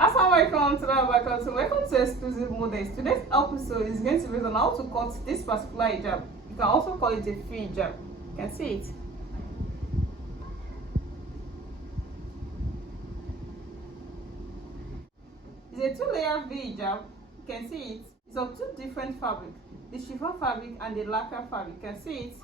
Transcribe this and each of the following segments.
Assalamu alaikum, welcome to Exclusive Models. Today's episode is going to be on how to cut this particular hijab. You can also call it a free hijab. You can see it. It's a two-layer V hijab. You can see it. It's of two different fabrics, the chiffon fabric and the lacquer fabric. You can see it.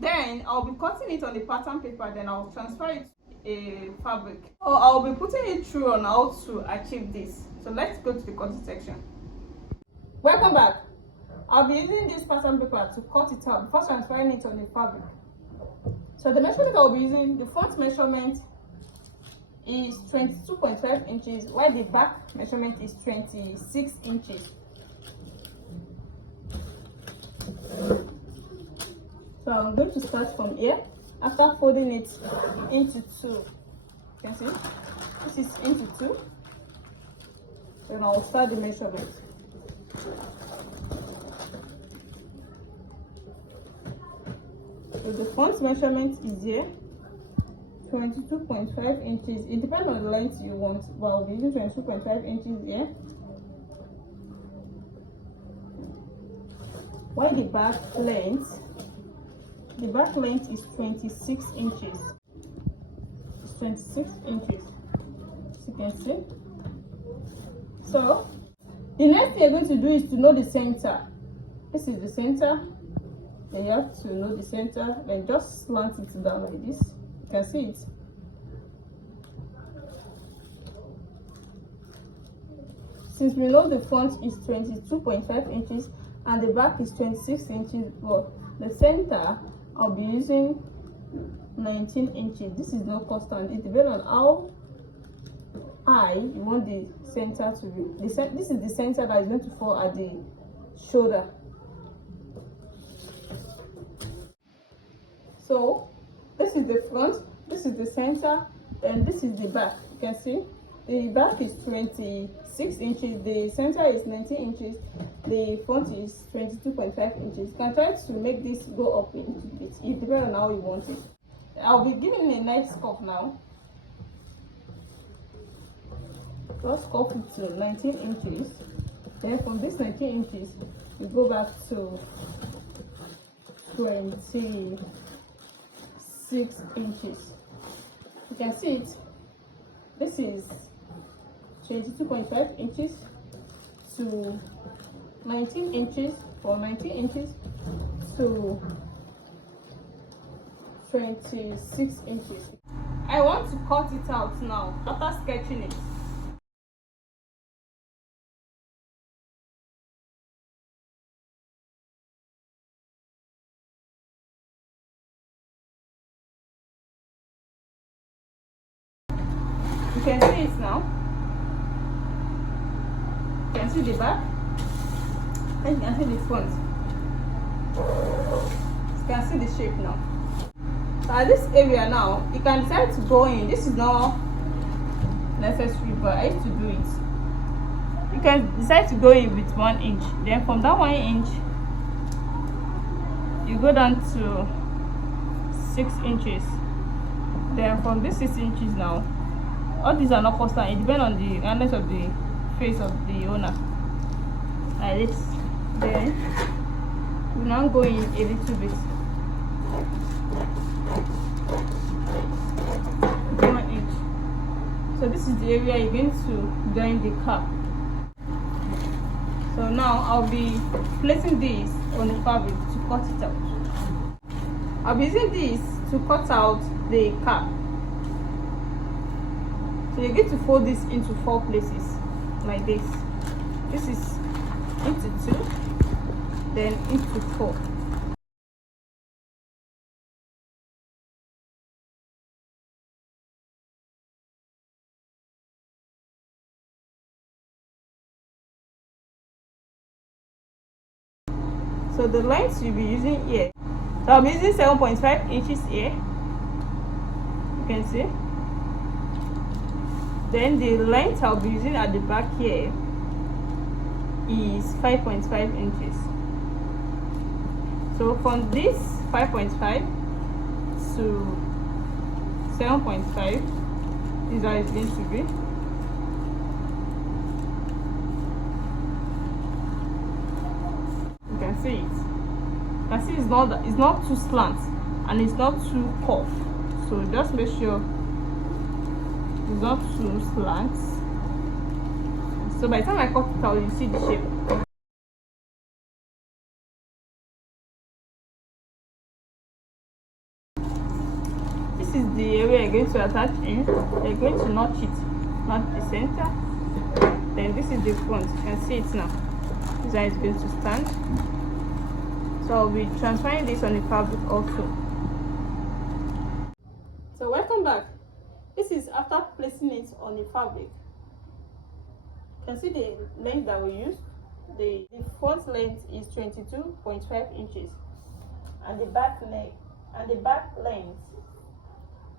Then I'll be cutting it on the pattern paper, then I'll transfer it to a fabric. So I'll be putting it through on how to achieve this. So let's go to the cutting section. Welcome back. I'll be using this pattern paper to cut it out before transferring it on the fabric. So the measurement I'll be using, the front measurement is 22.5 inches, while the back measurement is 26 inches. So I'm going to start from here after folding it into two. You can see this is into two. Then I'll start the measurement. So the front measurement is here, 22.5 inches. It depends on the length you want, but I'll be using 22.5 inches here. While the back length is 26 inches. It's 26 inches, as you can see. So the next thing you're going to do is to know the center. This is the center. Then you have to know the center, then just slant it down like this. You can see it. Since we know the front is 22.5 inches and the back is 26 inches, but the center I'll be using 19 inches. This is not constant. It depends on how high you want the center to be. This is the center that is going to fall at the shoulder. So this is the front, this is the center, and this is the back. You can see the back is 26 inches, the center is 19 inches, the front is 22.5 inches. You can try to make this go up a little bit. It depends on how you want it. I'll be giving a nice cuff now. Just cuff it to 19 inches. Then from this 19 inches, you go back to 26 inches. You can see it. This is 22.5 inches to 19 inches, from 19 inches to 26 inches. I want to cut it out now after sketching it. You can see it now. You can see the back, and you can see the front. You can see the shape now. So at this area now, you can decide to go in. This is not necessary, but I used to do it. You can decide to go in with 1 inch. Then from that 1 inch, you go down to 6 inches. Then from this 6 inches now, all these are not constant. It depends on the roundness of the face of the owner. Like this. Then we now go in a little bit. 1 inch. So this is the area you're going to join the cap. So now I'll be placing this on the fabric to cut it out. I'll be using this to cut out the cap. So you're going to fold this into 4 places like this. This is into 2, then into 4. So the length you'll be using here. So I'm using 7.5 inches here. You can see. Then the length I'll be using at the back here is 5.5 inches. So from this 5.5 to 7.5. This is how it's going to be. You can see it. You can see it's not too slant and it's not too curved. So just make sure it's not too slant. So by the time I cut it out, you see the shape. This is the area you're going to attach in. You're going to notch it, not the center. Then this is the front. You can see it now. This is how it's going to stand. So I'll be transferring this on the fabric also. So welcome back. This is after placing it on the fabric. You can see the length that we used. The front length is 22.5 inches, and the back length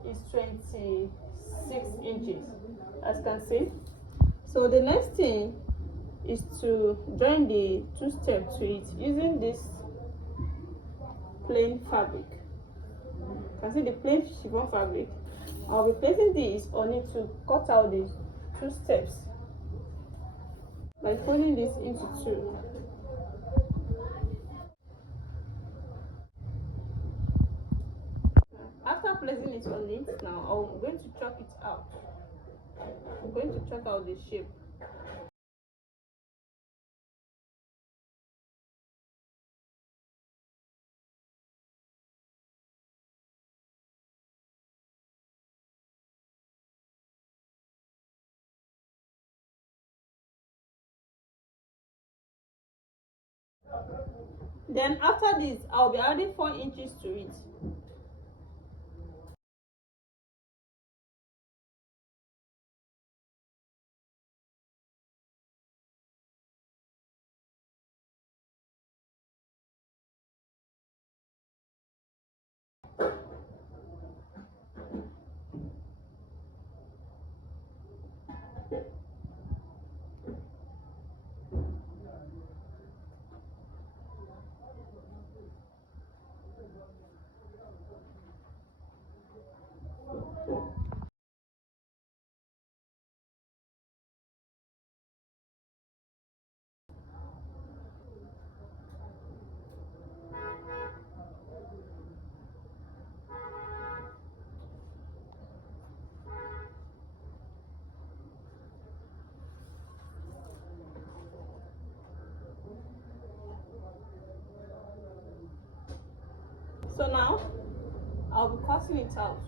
is 26 inches, as you can see. So the next thing is to join the two steps to it using this plain fabric. You can see the plain chiffon fabric. I'll be placing this on it to cut out these two steps by folding this into two. After placing it on it, now I'm going to chalk it out. I'm going to chalk out the shape. Then after this, I'll be adding 4 inches to it. So now I'll be cutting it out.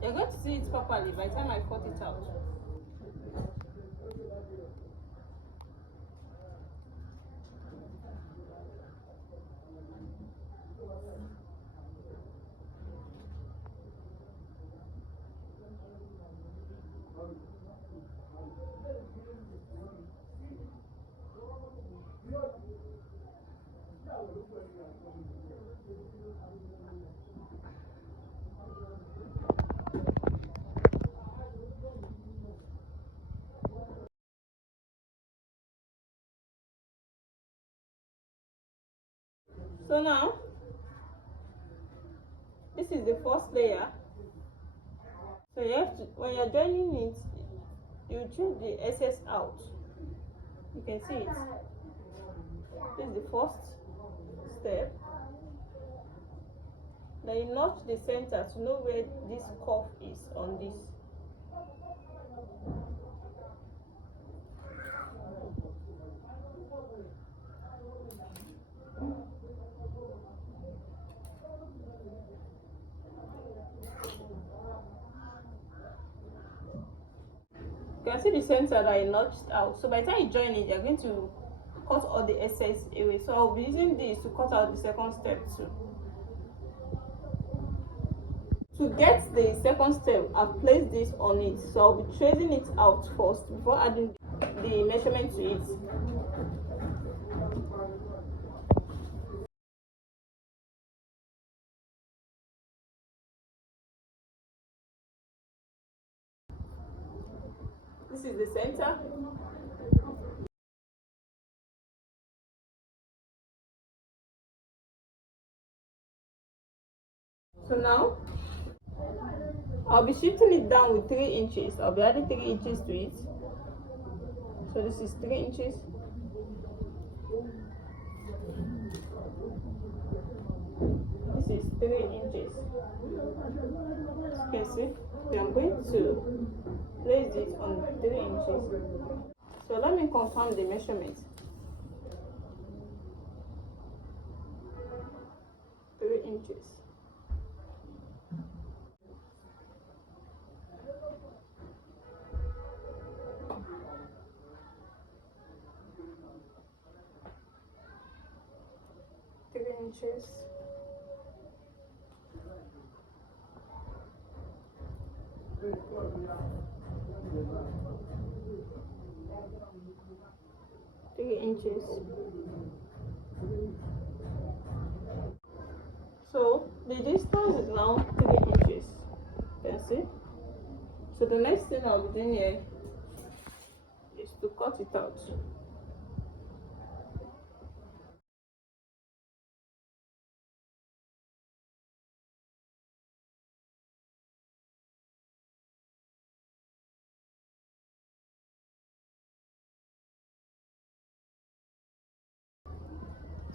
You're going to see it properly by the time I cut it out. So now, this is the first layer. So you have to, when you're joining it, you trim the excess out. You can see it. This is the first step. Then you notch the center to know where this curve is on this. You can see the center that I notched out. So by the time you join it, you're going to cut all the excess away. So I'll be using this to cut out the second step too. To get the second step, I've placed this on it. So I'll be tracing it out first before adding the measurement to it. This is the center. So now I'll be shifting it down with 3 inches. I'll be adding 3 inches to it. So this is 3 inches. This is 3 inches. As you can see, I'm going to place it on 3 inches. So let me confirm the measurement. 3 inches. Inches. Three inches. So the distance is now 3 inches. You can see. So the next thing I'll be doing here is to cut it out.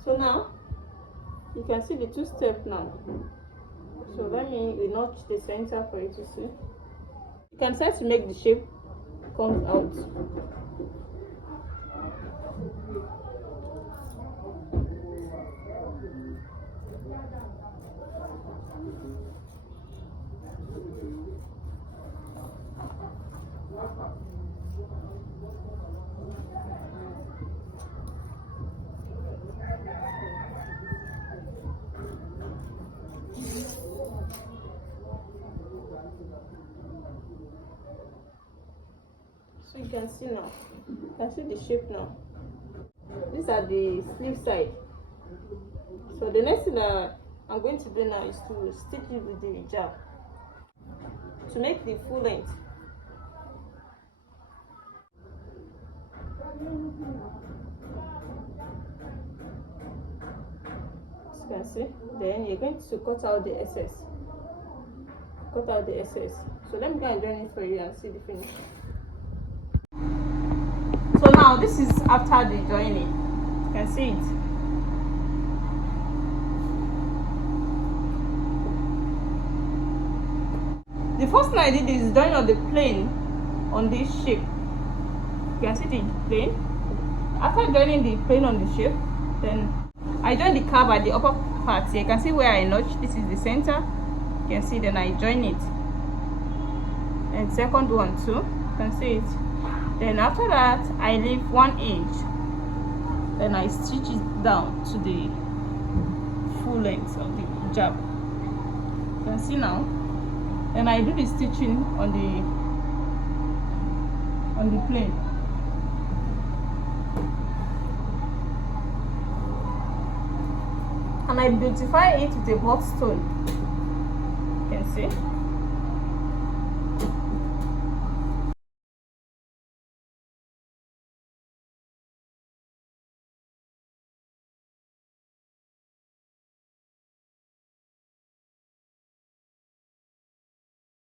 So now you can see the 2 steps now. So let me notch the center for you to see. You can start to make the shape come out. So you can see now, you can see the shape now. These are the sleeve side. So the next thing that I'm going to do now is to stitch it with the hijab to make the full length. As you can see, then you're going to cut out the excess. Cut out the excess. So let me go and join it for you and see the finish. So now this is after the joining. You can see it. The first thing I did is join on the plane on this shape. You can see the plane. After joining the plane on the shape, then I join the curve at the upper part here. You can see where I notched. This is the center. You can see, then I join it. And second one too. You can see it. Then after that, I leave 1 inch. Then I stitch it down to the full length of the hijab. You can see now. Then I do the stitching on the plane. And I beautify it with a box stone. You can see.